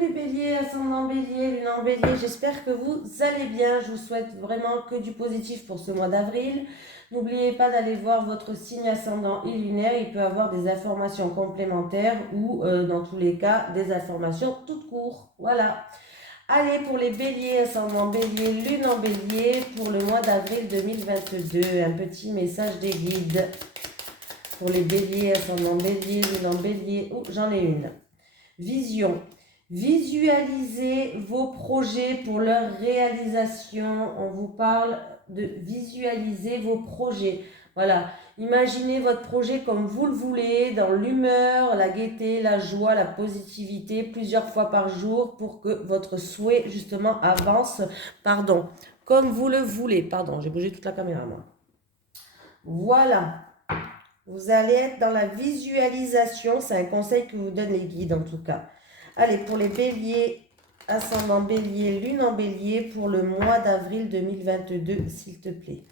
les béliers, ascendant bélier, lune en bélier, j'espère que vous allez bien. Je vous souhaite vraiment que du positif pour ce mois d'avril. N'oubliez pas d'aller voir votre signe ascendant et lunaire, il peut avoir des informations complémentaires ou dans tous les cas des informations toutes court. Voilà. Allez pour les béliers, ascendant bélier, lune en bélier pour le mois d'avril 2022. Un petit message des guides pour les béliers, ascendant bélier, lune en bélier. Oh, j'en ai une. Vision. Visualisez vos projets pour leur réalisation. On vous parle de visualiser vos projets. Voilà. Imaginez votre projet comme vous le voulez, dans l'humeur, la gaieté, la joie, la positivité, plusieurs fois par jour pour que votre souhait justement avance. Pardon. Comme vous le voulez. Pardon, j'ai bougé toute la caméra moi. Voilà. Vous allez être dans la visualisation. C'est un conseil que vous donnent les guides en tout cas. Allez, pour les béliers, ascendant bélier, lune en bélier, pour le mois d'avril 2022, s'il te plaît.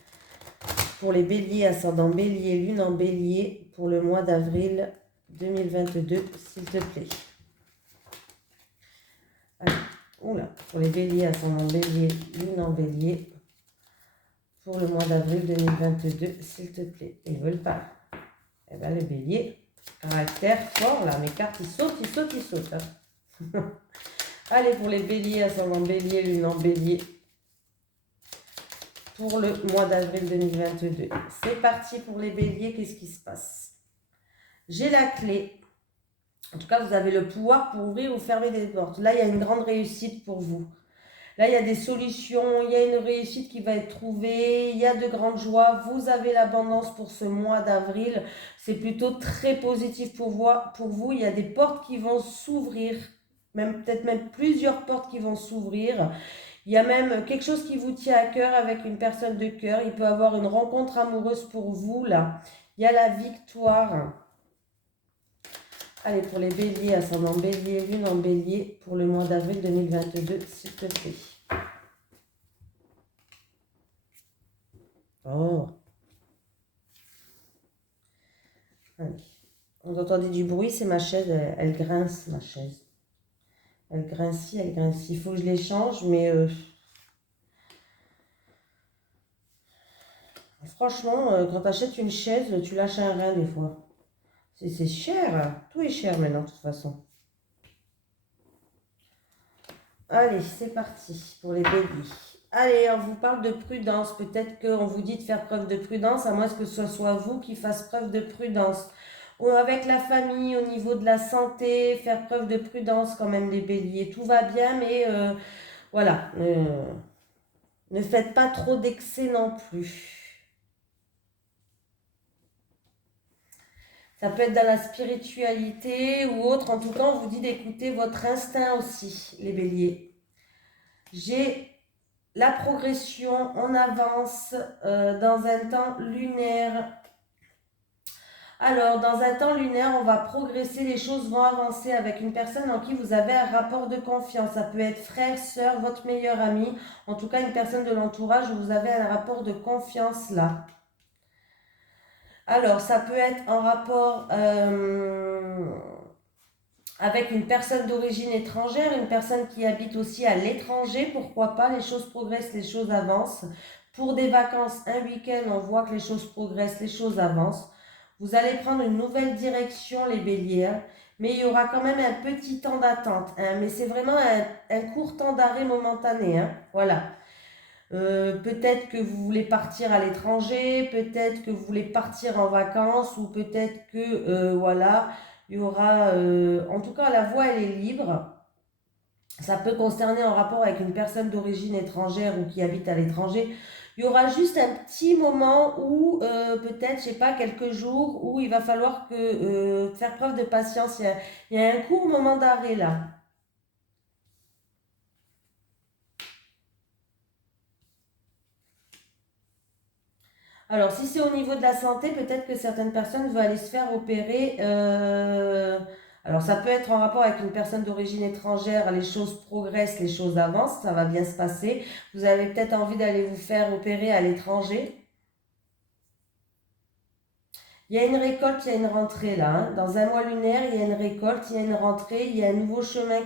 Pour les béliers, ascendant bélier, lune en bélier, pour le mois d'avril 2022, s'il te plaît. Allez, oula, pour les béliers, ascendant bélier, lune en bélier, pour le mois d'avril 2022, s'il te plaît. Ils veulent pas. Eh bien, le bélier, caractère fort, là, mes cartes, ils sautent. Hein. Allez, pour les béliers, ascendant bélier, lune en bélier, pour le mois d'avril 2022. C'est parti pour les béliers, qu'est-ce qui se passe? J'ai la clé. En tout cas, vous avez le pouvoir pour ouvrir ou fermer des portes. Là, il y a une grande réussite pour vous. Là, il y a des solutions, il y a une réussite qui va être trouvée, il y a de grandes joies. Vous avez l'abondance pour ce mois d'avril. C'est plutôt très positif pour vous. Il y a des portes qui vont s'ouvrir, peut-être même plusieurs portes qui vont s'ouvrir. Il y a même quelque chose qui vous tient à cœur avec une personne de cœur. Il peut y avoir une rencontre amoureuse pour vous, là. Il y a la victoire. Allez, pour les béliers, ascendant bélier, lune en bélier, pour le mois d'avril 2022, s'il te plaît. Oh. Allez. Vous entendez du bruit, c'est ma chaise, elle grince, ma chaise. Elle grince. Il faut que je l'échange, mais... Franchement, quand tu achètes une chaise, tu lâches un rein des fois. C'est cher, tout est cher maintenant de toute façon. Allez, c'est parti pour les béliers. Allez, on vous parle de prudence. Peut-être qu'on vous dit de faire preuve de prudence, à moins que ce soit vous qui fasse preuve de prudence. Ou avec la famille, au niveau de la santé, faire preuve de prudence quand même les béliers. Tout va bien, mais voilà. Ne faites pas trop d'excès non plus. Ça peut être dans la spiritualité ou autre. En tout cas, on vous dit d'écouter votre instinct aussi, les béliers. J'ai la progression, on avance dans un temps lunaire. Alors, dans un temps lunaire, on va progresser, les choses vont avancer avec une personne en qui vous avez un rapport de confiance. Ça peut être frère, soeur, votre meilleur ami. En tout cas, une personne de l'entourage où vous avez un rapport de confiance là. Alors, ça peut être en rapport avec une personne d'origine étrangère, une personne qui habite aussi à l'étranger, pourquoi pas, les choses progressent, les choses avancent. Pour des vacances, un week-end, on voit que les choses progressent, les choses avancent. Vous allez prendre une nouvelle direction, les béliers, mais il y aura quand même un petit temps d'attente. Mais c'est vraiment un court temps d'arrêt momentané. Voilà. Peut-être que vous voulez partir à l'étranger, peut-être que vous voulez partir en vacances, ou peut-être que, voilà, il y aura... en tout cas, la voie, elle est libre. Ça peut concerner en rapport avec une personne d'origine étrangère ou qui habite à l'étranger. Il y aura juste un petit moment où, peut-être, je sais pas, quelques jours, où il va falloir faire preuve de patience. Il y a un court moment d'arrêt là. Alors, si c'est au niveau de la santé, peut-être que certaines personnes veulent aller se faire opérer. Alors, ça peut être en rapport avec une personne d'origine étrangère. Les choses progressent, les choses avancent, ça va bien se passer. Vous avez peut-être envie d'aller vous faire opérer à l'étranger. Il y a une récolte, il y a une rentrée là. Dans un mois lunaire, il y a une récolte, il y a une rentrée, il y a un nouveau chemin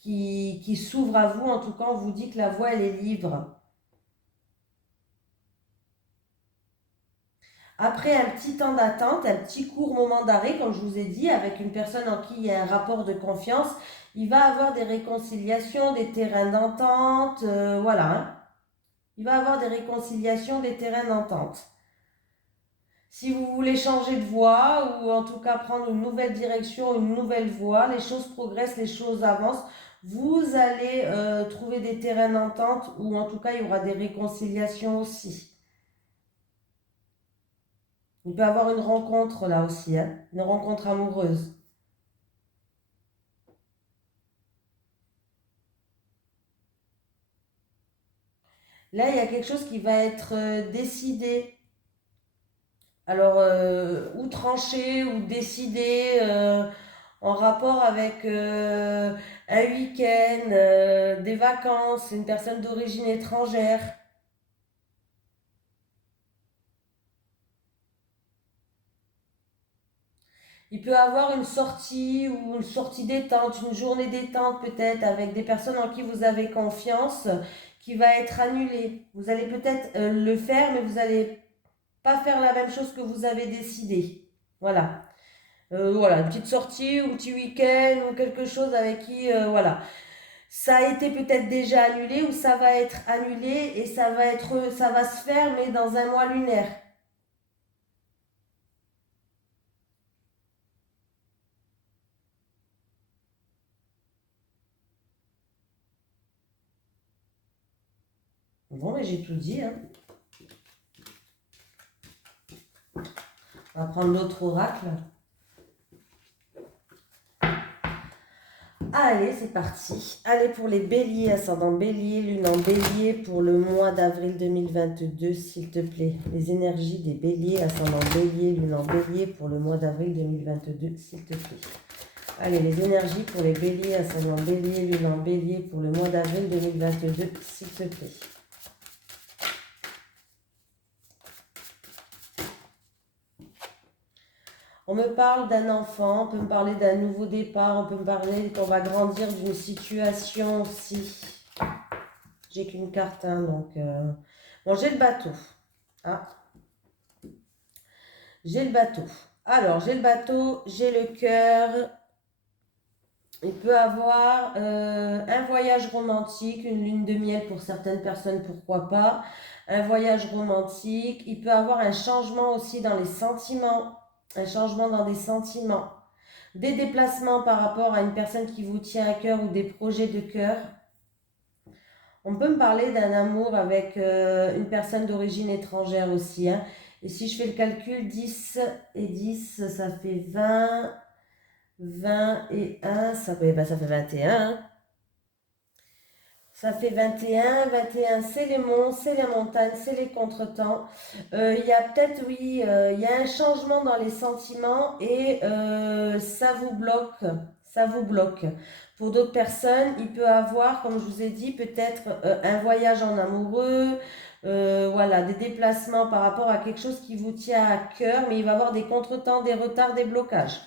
qui s'ouvre à vous. En tout cas, on vous dit que la voie, elle est libre. Après un petit temps d'attente, un petit court moment d'arrêt, comme je vous ai dit, avec une personne en qui il y a un rapport de confiance, il va avoir des réconciliations, des terrains d'entente, voilà. Hein. Il va avoir des réconciliations, des terrains d'entente. Si vous voulez changer de voie ou en tout cas prendre une nouvelle direction, une nouvelle voie, les choses progressent, les choses avancent. Vous allez trouver des terrains d'entente ou en tout cas il y aura des réconciliations aussi. Il peut y avoir une rencontre là aussi, hein, une rencontre amoureuse. Là, il y a quelque chose qui va être décidé. Alors, ou tranché ou décidé en rapport avec un week-end, des vacances, une personne d'origine étrangère. Il peut avoir une sortie ou une sortie détente, une journée détente peut-être avec des personnes en qui vous avez confiance qui va être annulée. Vous allez peut-être le faire, mais vous n'allez pas faire la même chose que vous avez décidé. Voilà. Voilà, une petite sortie ou un petit week-end ou quelque chose avec qui, voilà. Ça a été peut-être déjà annulé ou ça va être annulé et ça va se faire, mais dans un mois lunaire. Bon, mais j'ai tout dit, hein. On va prendre l'autre oracle. Allez, c'est parti. Allez pour les béliers, ascendant bélier, lune en bélier pour le mois d'avril 2022, s'il te plaît. Les énergies des béliers, ascendant bélier, lune en bélier pour le mois d'avril 2022, s'il te plaît. Allez, les énergies pour les béliers, ascendant bélier, lune en bélier pour le mois d'avril 2022, s'il te plaît. On me parle d'un enfant, on peut me parler d'un nouveau départ, on peut me parler qu'on va grandir d'une situation aussi. J'ai qu'une carte, hein, donc... Bon, j'ai le bateau. Ah. J'ai le bateau. Alors, j'ai le bateau, j'ai le cœur. Il peut avoir un voyage romantique, une lune de miel pour certaines personnes, pourquoi pas. Un voyage romantique. Il peut avoir un changement aussi dans les sentiments. Un changement dans des sentiments. Des déplacements par rapport à une personne qui vous tient à cœur ou des projets de cœur. On peut me parler d'un amour avec une personne d'origine étrangère aussi. Hein. Et si je fais le calcul, 10 et 10, ça fait 20. 20 et 1, ça fait 21. Hein. Ça fait 21. 21, c'est les monts, c'est les montagnes, c'est les contretemps. Il y a peut-être, oui, il y a un changement dans les sentiments et ça vous bloque. Ça vous bloque. Pour d'autres personnes, il peut avoir, comme je vous ai dit, peut-être un voyage en amoureux, voilà, des déplacements par rapport à quelque chose qui vous tient à cœur, mais il va y avoir des contretemps, des retards, des blocages.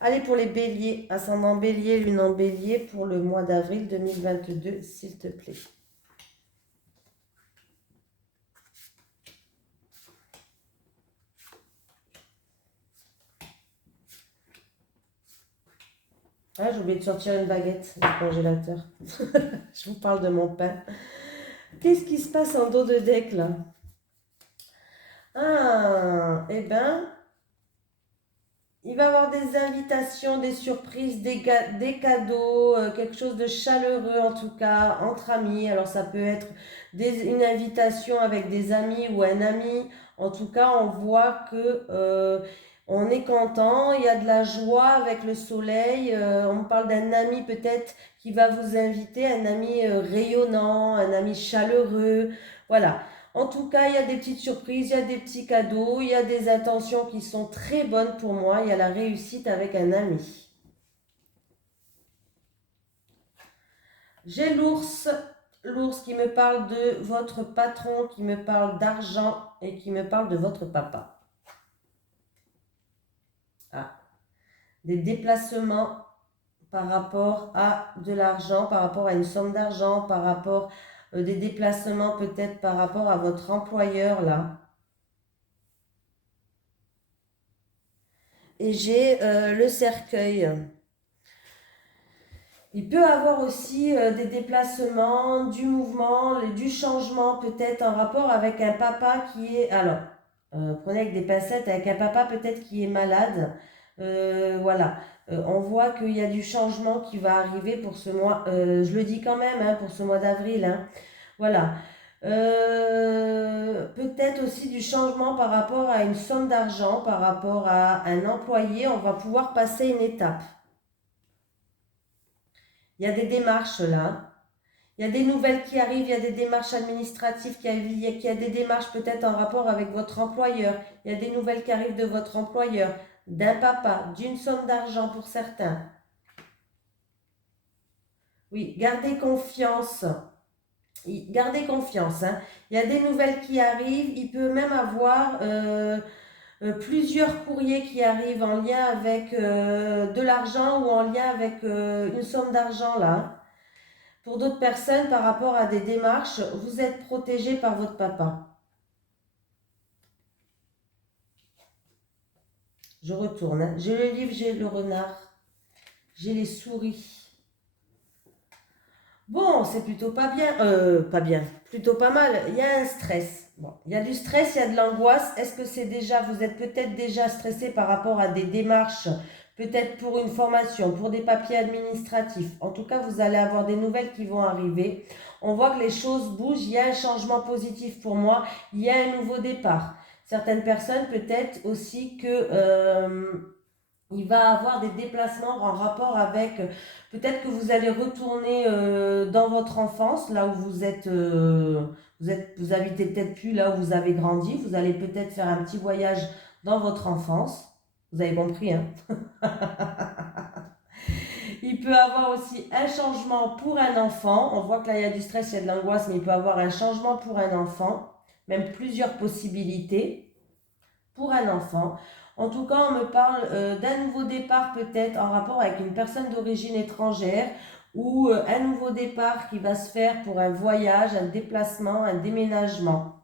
Allez pour les béliers, ascendant bélier, lune en bélier pour le mois d'avril 2022, s'il te plaît. Ah, j'ai oublié de sortir une baguette du congélateur. Je vous parle de mon pain. Qu'est-ce qui se passe en dos de deck là? Ah, eh ben, il va y avoir des invitations, des surprises, des cadeaux, quelque chose de chaleureux en tout cas, entre amis. Alors ça peut être une invitation avec des amis ou un ami. En tout cas, on voit que on est content, il y a de la joie avec le soleil. On parle d'un ami peut-être qui va vous inviter, un ami rayonnant, un ami chaleureux. Voilà. En tout cas, il y a des petites surprises, il y a des petits cadeaux, il y a des intentions qui sont très bonnes pour moi. Il y a la réussite avec un ami. J'ai l'ours, l'ours qui me parle de votre patron, qui me parle d'argent et qui me parle de votre papa. Ah, des déplacements par rapport à de l'argent, par rapport à une somme d'argent, par rapport des déplacements peut-être par rapport à votre employeur là. Et j'ai le cercueil. Il peut avoir aussi des déplacements, du mouvement, du changement peut-être en rapport avec un papa qui est... Alors, prenez avec des pincettes, avec un papa peut-être qui est malade. Voilà. On voit qu'il y a du changement qui va arriver pour ce mois. Je le dis quand même, hein, pour ce mois d'avril. Hein. Voilà. Peut-être aussi du changement par rapport à une somme d'argent, par rapport à un employé. On va pouvoir passer une étape. Il y a des démarches là. Il y a des nouvelles qui arrivent, il y a des démarches administratives qui arrivent, il y a des démarches peut-être en rapport avec votre employeur. Il y a des nouvelles qui arrivent de votre employeur, d'un papa, d'une somme d'argent pour certains. Oui, gardez confiance. Gardez confiance. Hein. Il y a des nouvelles qui arrivent. Il peut même avoir plusieurs courriers qui arrivent en lien avec de l'argent ou en lien avec une somme d'argent là. Pour d'autres personnes, par rapport à des démarches, vous êtes protégé par votre papa. Je retourne. Hein. J'ai le livre, j'ai le renard, j'ai les souris. Bon, c'est plutôt pas bien. Pas bien. Plutôt pas mal. Il y a un stress. Bon, il y a du stress, il y a de l'angoisse. Est-ce que c'est déjà, vous êtes peut-être déjà stressé par rapport à des démarches, peut-être pour une formation, pour des papiers administratifs. En tout cas, vous allez avoir des nouvelles qui vont arriver. On voit que les choses bougent. Il y a un changement positif pour moi. Il y a un nouveau départ. Certaines personnes, peut-être aussi que il va avoir des déplacements en rapport avec, peut-être que vous allez retourner dans votre enfance, là où vous habitez peut-être plus là où vous avez grandi, vous allez peut-être faire un petit voyage dans votre enfance, vous avez compris, hein? Il peut avoir aussi un changement pour un enfant, on voit que là il y a du stress, il y a de l'angoisse, mais il peut avoir un changement pour un enfant, même plusieurs possibilités pour un enfant. En tout cas, on me parle d'un nouveau départ peut-être en rapport avec une personne d'origine étrangère ou un nouveau départ qui va se faire pour un voyage, un déplacement, un déménagement.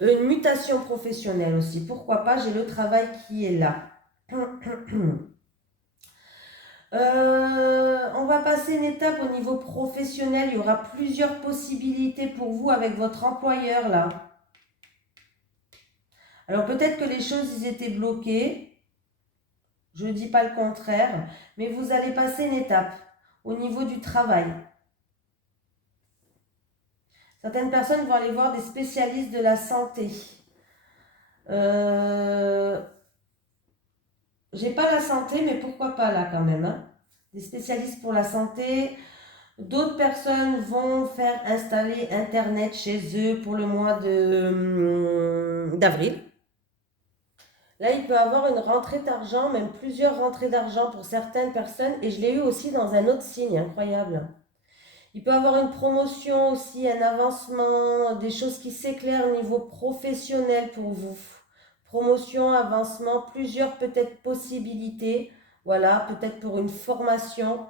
Une mutation professionnelle aussi, pourquoi pas, j'ai le travail qui est là. On va passer une étape au niveau professionnel, il y aura plusieurs possibilités pour vous avec votre employeur là. Alors peut-être que les choses ils étaient bloquées, je ne dis pas le contraire, mais vous allez passer une étape au niveau du travail. Certaines personnes vont aller voir des spécialistes de la santé. J'ai pas la santé, mais pourquoi pas là quand même. Hein. Des spécialistes pour la santé. D'autres personnes vont faire installer Internet chez eux pour le mois d'avril. Là, il peut avoir une rentrée d'argent, même plusieurs rentrées d'argent pour certaines personnes. Et je l'ai eu aussi dans un autre signe, incroyable. Il peut avoir une promotion aussi, un avancement, des choses qui s'éclairent au niveau professionnel pour vous. Promotion, avancement, plusieurs peut-être possibilités. Voilà, peut-être pour une formation,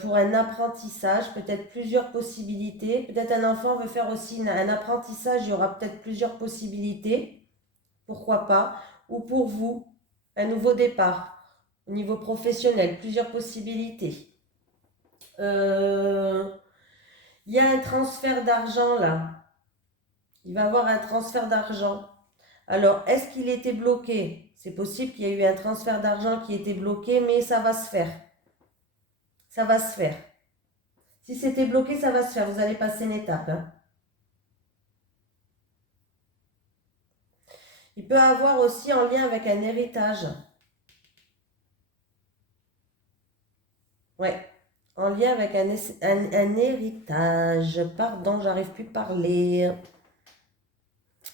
pour un apprentissage, peut-être plusieurs possibilités. Peut-être un enfant veut faire aussi un apprentissage, il y aura peut-être plusieurs possibilités. Pourquoi pas? Ou pour vous, un nouveau départ au niveau professionnel, plusieurs possibilités. Il y a un transfert d'argent là. Il va y avoir un transfert d'argent. Alors, est-ce qu'il était bloqué? C'est possible qu'il y ait eu un transfert d'argent qui était bloqué, mais ça va se faire. Ça va se faire. Si c'était bloqué, ça va se faire. Vous allez passer une étape. Hein. Il peut avoir aussi en lien avec un héritage. Ouais. En lien avec un héritage. Pardon, j'arrive plus à parler.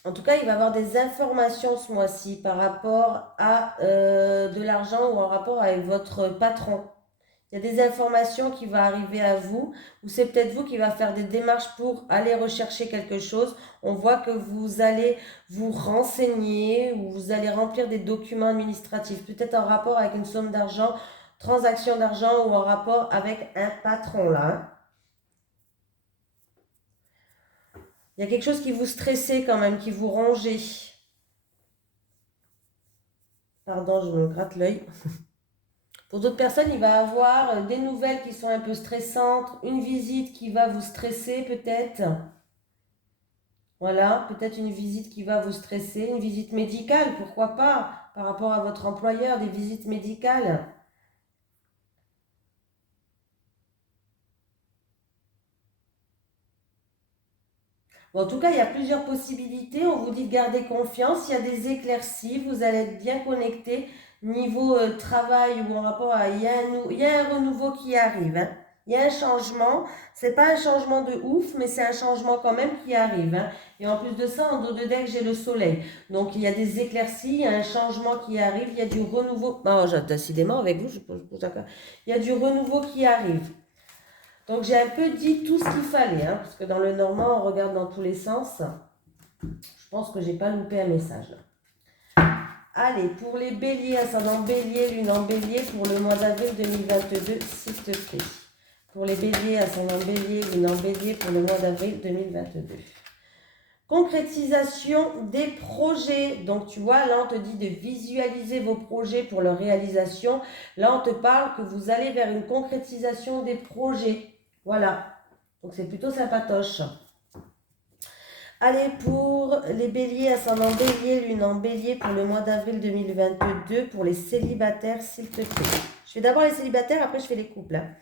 En tout cas, il va avoir des informations ce mois-ci par rapport à de l'argent ou en rapport avec votre patron. Il y a des informations qui vont arriver à vous, ou c'est peut-être vous qui va faire des démarches pour aller rechercher quelque chose. On voit que vous allez vous renseigner ou vous allez remplir des documents administratifs, peut-être en rapport avec une somme d'argent, transaction d'argent ou en rapport avec un patron là, hein. Il y a quelque chose qui vous stressait quand même, qui vous rongeait. Pardon, je me gratte l'œil. Pour d'autres personnes, il va y avoir des nouvelles qui sont un peu stressantes, une visite qui va vous stresser peut-être. Voilà, peut-être une visite qui va vous stresser, une visite médicale, pourquoi pas, par rapport à votre employeur, des visites médicales. Bon, en tout cas, il y a plusieurs possibilités. On vous dit de garder confiance. Il y a des éclaircies. Vous allez être bien connecté. Niveau travail ou en rapport à... il y a un renouveau qui arrive, hein. Il y a un changement. C'est pas un changement de ouf, mais c'est un changement quand même qui arrive, hein. Et en plus de ça, en dos de deck, j'ai le soleil. Donc, il y a des éclaircies. Il y a un changement qui arrive. Il y a du renouveau. Non, décidément, avec vous, je pose d'accord. Il y a du renouveau qui arrive. Donc j'ai un peu dit tout ce qu'il fallait, hein, parce que dans le normand, on regarde dans tous les sens. Je pense que j'ai pas loupé un message. Allez, pour les béliers, ascendant bélier, lune en bélier, pour le mois d'avril 2022, s'il te plaît. Pour les béliers, ascendant bélier, lune en bélier, pour le mois d'avril 2022. Concrétisation des projets. Donc tu vois, là on te dit de visualiser vos projets pour leur réalisation. Là on te parle que vous allez vers une concrétisation des projets. Voilà, donc c'est plutôt sympatoche. Allez, pour les béliers, ascendant bélier, lune en bélier, pour le mois d'avril 2022, pour les célibataires, s'il te plaît. Je fais d'abord les célibataires, après je fais les couples, hein.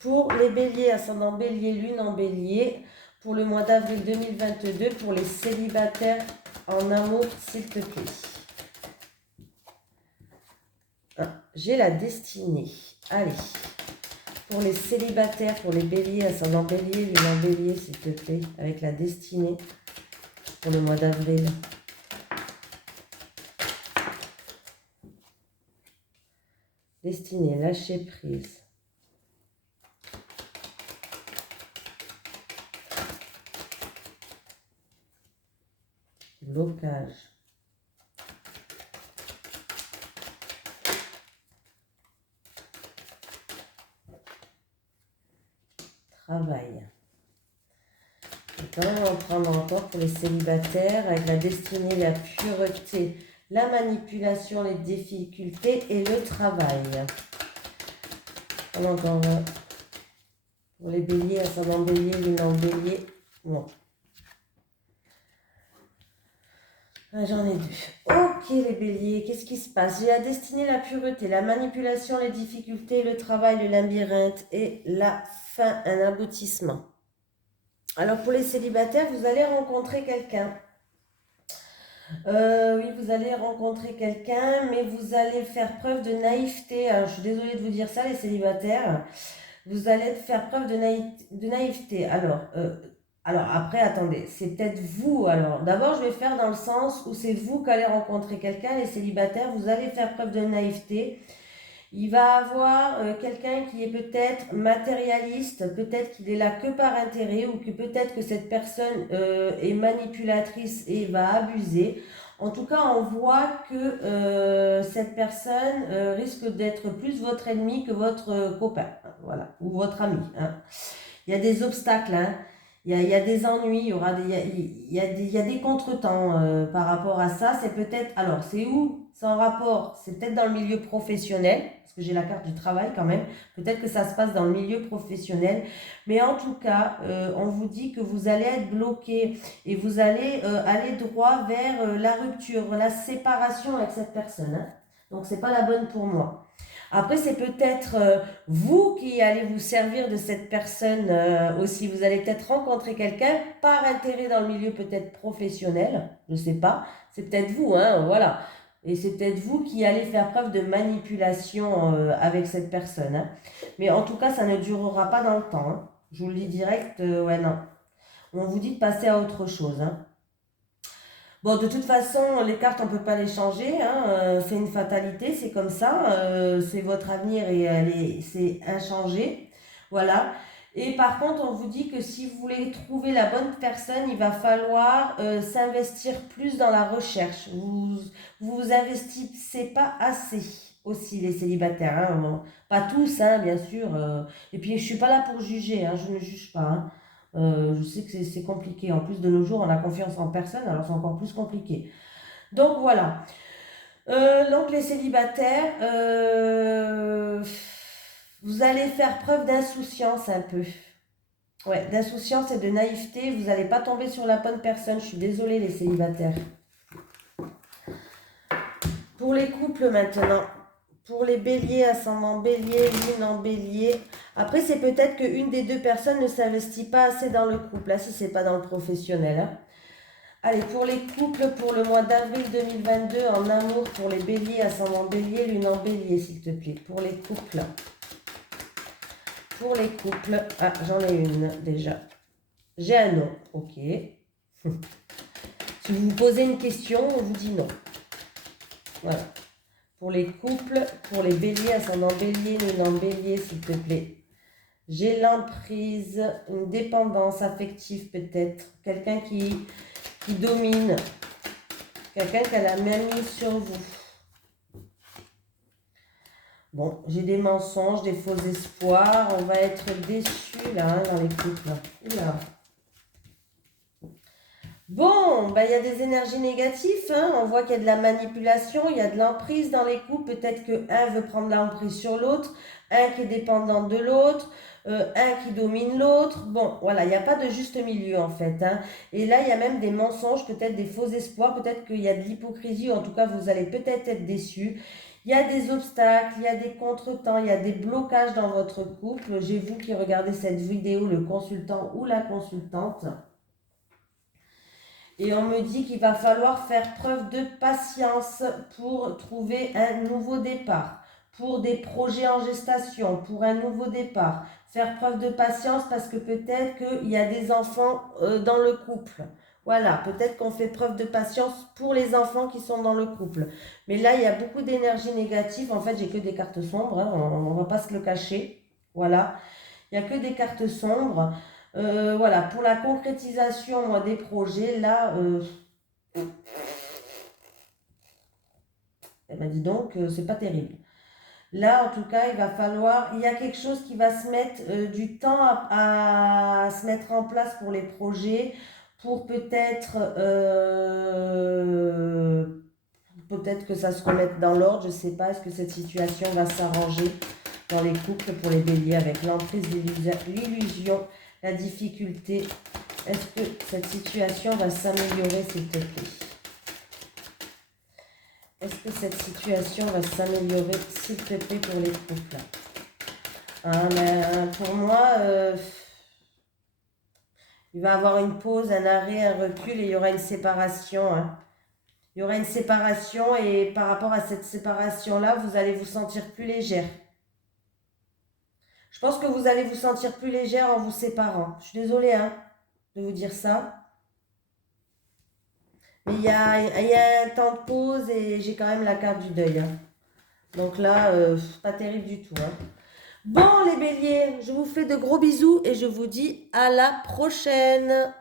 Pour les béliers, ascendant bélier, lune en bélier, pour le mois d'avril 2022, pour les célibataires en amour, s'il te plaît. Ah, j'ai la destinée. Allez. Pour les célibataires, pour les béliers, ascendant bélier, lune en bélier, s'il te plaît, avec la destinée pour le mois d'avril. Destinée, lâcher prise. Blocage. Travail. Et quand même en prendre encore pour les célibataires, avec la destinée, la pureté, la manipulation, les difficultés et le travail. Encore pour les béliers, ascendant bélier, lune en bélier. Bon. J'en ai deux. Ok les béliers, qu'est-ce qui se passe? J'ai la destinée, la pureté, la manipulation, les difficultés, le travail, le labyrinthe et la fin, un aboutissement. Alors pour les célibataires, vous allez rencontrer quelqu'un. Oui, vous allez rencontrer quelqu'un, mais vous allez faire preuve de naïveté. Alors je suis désolée de vous dire ça les célibataires. Vous allez faire preuve de naïveté. Alors après, attendez, c'est peut-être vous. Alors, d'abord, je vais faire dans le sens où c'est vous qui allez rencontrer quelqu'un, les célibataires, vous allez faire preuve de naïveté. Il va avoir quelqu'un qui est peut-être matérialiste, peut-être qu'il est là que par intérêt ou que peut-être que cette personne est manipulatrice et va abuser. En tout cas, on voit que cette personne risque d'être plus votre ennemi que votre copain, voilà, ou votre ami, hein. Il y a des obstacles, hein. Il y a des ennuis, il y a des contretemps par rapport à ça. C'est peut-être, alors c'est où? C'est en rapport, c'est peut-être dans le milieu professionnel, parce que j'ai la carte du travail quand même. Peut-être que ça se passe dans le milieu professionnel. Mais en tout cas, on vous dit que vous allez être bloqué et vous allez aller droit vers la rupture, la séparation avec cette personne, hein. Donc, c'est pas la bonne pour moi. Après, c'est peut-être vous qui allez vous servir de cette personne aussi. Vous allez peut-être rencontrer quelqu'un par intérêt dans le milieu peut-être professionnel, je ne sais pas. C'est peut-être vous, hein, voilà. Et c'est peut-être vous qui allez faire preuve de manipulation avec cette personne, hein. Mais en tout cas, ça ne durera pas dans le temps, hein. Je vous le dis direct, ouais, non. On vous dit de passer à autre chose, hein. Bon, de toute façon, les cartes, on peut pas les changer, hein, c'est une fatalité, c'est comme ça, c'est votre avenir et c'est inchangé. Voilà. Et par contre, on vous dit que si vous voulez trouver la bonne personne, il va falloir s'investir plus dans la recherche. Vous investissez pas assez aussi, les célibataires, hein, bon, pas tous, hein, bien sûr. Et puis, je suis pas là pour juger, hein, je ne juge pas, hein. Je sais que c'est compliqué. En plus, de nos jours, on a confiance en personne, alors c'est encore plus compliqué. Donc voilà. Donc les célibataires, vous allez faire preuve d'insouciance un peu. Ouais, d'insouciance et de naïveté. Vous n'allez pas tomber sur la bonne personne. Je suis désolée, les célibataires. Pour les couples maintenant. Pour les béliers, ascendant bélier, lune en bélier. Après, c'est peut-être qu'une des deux personnes ne s'investit pas assez dans le couple. Là, si c'est pas dans le professionnel, hein. Allez, pour les couples, pour le mois d'avril 2022, en amour, pour les béliers, ascendant bélier, lune en bélier, s'il te plaît. Pour les couples. Pour les couples. Ah, j'en ai une déjà. J'ai un non. Ok. Si vous vous posez une question, on vous dit non. Voilà. Pour les couples, pour les béliers, ascendant bélier, lune en bélier, s'il te plaît. J'ai l'emprise, une dépendance affective peut-être. Quelqu'un qui domine. Quelqu'un qui a la main mise sur vous. Bon, j'ai des mensonges, des faux espoirs. On va être déçus là, hein, dans les couples. Oula. Bon, ben, il y a des énergies négatives, hein. On voit qu'il y a de la manipulation, il y a de l'emprise dans les couples. Peut-être qu'un veut prendre l'emprise sur l'autre, un qui est dépendant de l'autre, un qui domine l'autre. Bon, voilà, il n'y a pas de juste milieu en fait, hein. Et là, il y a même des mensonges, peut-être des faux espoirs, peut-être qu'il y a de l'hypocrisie, ou en tout cas, vous allez peut-être être déçus. Il y a des obstacles, il y a des contretemps, il y a des blocages dans votre couple. J'ai vous qui regardez cette vidéo, le consultant ou la consultante. Et on me dit qu'il va falloir faire preuve de patience pour trouver un nouveau départ, pour des projets en gestation, pour un nouveau départ. Faire preuve de patience parce que peut-être qu'il y a des enfants dans le couple. Voilà, peut-être qu'on fait preuve de patience pour les enfants qui sont dans le couple. Mais là, il y a beaucoup d'énergie négative. En fait, j'ai que des cartes sombres, hein, on ne va pas se le cacher. Voilà, il n'y a que des cartes sombres. Voilà, pour la concrétisation moi, des projets, là, eh ben, dis donc, c'est pas terrible. Là, en tout cas, il va falloir, il y a quelque chose qui va se mettre du temps à se mettre en place pour les projets, pour peut-être que ça se remette dans l'ordre, je ne sais pas, est-ce que cette situation va s'arranger dans les couples pour les béliers avec l'emprise, l'illusion, la difficulté. Est-ce que cette situation va s'améliorer, s'il te plaît? Est-ce que cette situation va s'améliorer, s'il te plaît, pour les couples? Ah, mais, pour moi, il va y avoir une pause, un arrêt, un recul et il y aura une séparation, hein. Il y aura une séparation et par rapport à cette séparation-là, vous allez vous sentir plus légère. Je pense que vous allez vous sentir plus légère en vous séparant. Je suis désolée, hein, de vous dire ça. Mais il y a un temps de pause et j'ai quand même la carte du deuil, hein. Donc là, pas terrible du tout, hein. Bon, les béliers, je vous fais de gros bisous et je vous dis à la prochaine.